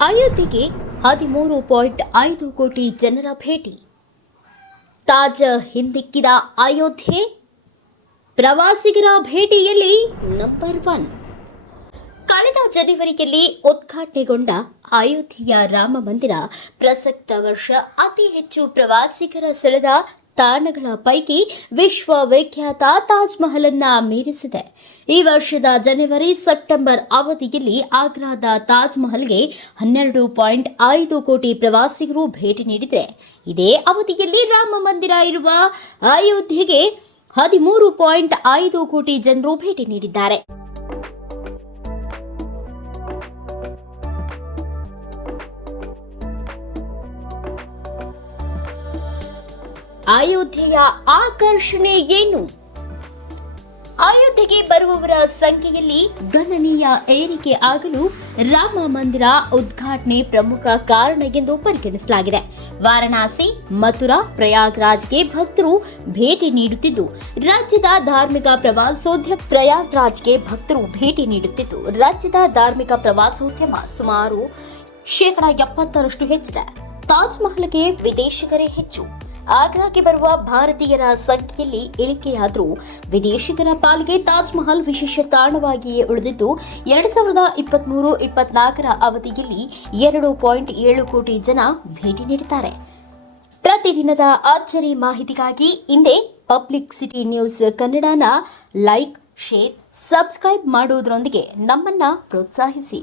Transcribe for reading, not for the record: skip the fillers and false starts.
ಅಯೋಧ್ಯೆಗೆ 13.5 ಕೋಟಿ ಜನರ ಭೇಟಿ. ತಾಜ್ ಹಿಂದಿಕ್ಕಿದ ಅಯೋಧ್ಯೆ ಪ್ರವಾಸಿಗರ ಭೇಟಿಯಲ್ಲಿ ನಂಬರ್ 1. ಕಳೆದ ಜನವರಿಯಲ್ಲಿ ಉದ್ಘಾಟನೆಗೊಂಡ ಅಯೋಧ್ಯೆಯ ರಾಮ ಮಂದಿರ ಪ್ರಸಕ್ತ ವರ್ಷ ಅತಿ ಹೆಚ್ಚು ಪ್ರವಾಸಿಗರ ಸೆಳೆದ ತಾಣಗಳ ಪೈಕಿ ವಿಶ್ವವಿಖ್ಯಾತ ತಾಜ್ ಮಹಲ್ ಅನ್ನು ಮೀರಿಸಿದೆ. ಈ ವರ್ಷದ ಜನವರಿ ಸೆಪ್ಟೆಂಬರ್ ಅವಧಿಯಲ್ಲಿ ಆಗ್ರಾದ ತಾಜ್ ಮಹಲ್ಗೆ 12.5 ಕೋಟಿ ಪ್ರವಾಸಿಗರು ಭೇಟಿ ನೀಡಿದೆ. ಇದೇ ಅವಧಿಯಲ್ಲಿ ರಾಮ ಮಂದಿರ ಇರುವ ಅಯೋಧ್ಯೆಗೆ 13.5 ಕೋಟಿ ಜನರು ಭೇಟಿ ನೀಡಿದ್ದಾರೆ. ಅಯೋಧ್ಯೆಯ ಆಕರ್ಷಣೆ ಏನು? ಅಯೋಧ್ಯೆಗೆ ಬರುವವರ ಸಂಖ್ಯೆಯಲ್ಲಿ ಗಣನೀಯ ಏರಿಕೆ ಆಗಲು ರಾಮ ಮಂದಿರ ಉದ್ಘಾಟನೆ ಪ್ರಮುಖ ಕಾರಣ ಎಂದು ಪರಿಗಣಿಸಲಾಗಿದೆ. ವಾರಣಾಸಿ, ಮಥುರಾ, ಪ್ರಯಾಗ್ರಾಜ್ಗೆ ಭಕ್ತರು ಭೇಟಿ ನೀಡುತ್ತಿದ್ದು, ರಾಜ್ಯದ ಧಾರ್ಮಿಕ ಪ್ರವಾಸೋದ್ಯಮ ಸುಮಾರು 70% ಹೆಚ್ಚಿದೆ. ತಾಜ್ ಮಹಲ್ಗೆ ವಿದೇಶಿಗರೇ ಹೆಚ್ಚು. ಆಗ್ರಾಗೆ ಬರುವ ಭಾರತೀಯರ ಸಂಖ್ಯೆಯಲ್ಲಿ ಇಳಿಕೆಯಾದರೂ ವಿದೇಶಿಗರ ಪಾಲಿಗೆ ತಾಜ್ ಮಹಲ್ ವಿಶೇಷ ತಾಣವಾಗಿಯೇ ಉಳಿದಿದ್ದು, 2023-24 ಅವಧಿಯಲ್ಲಿ 2.7 ಕೋಟಿ ಜನ ಭೇಟಿ ನೀಡಿದ್ದಾರೆ. ಪ್ರತಿದಿನದ ಅಚ್ಚರಿ ಮಾಹಿತಿಗಾಗಿ ಇಂದೇ ಪಬ್ಲಿಕ್ ಸಿಟಿ ನ್ಯೂಸ್ ಕನ್ನಡನ ಲೈಕ್, ಶೇರ್, ಸಬ್ಸ್ಕ್ರೈಬ್ ಮಾಡುವುದರೊಂದಿಗೆ ನಮ್ಮನ್ನ ಪ್ರೋತ್ಸಾಹಿಸಿ.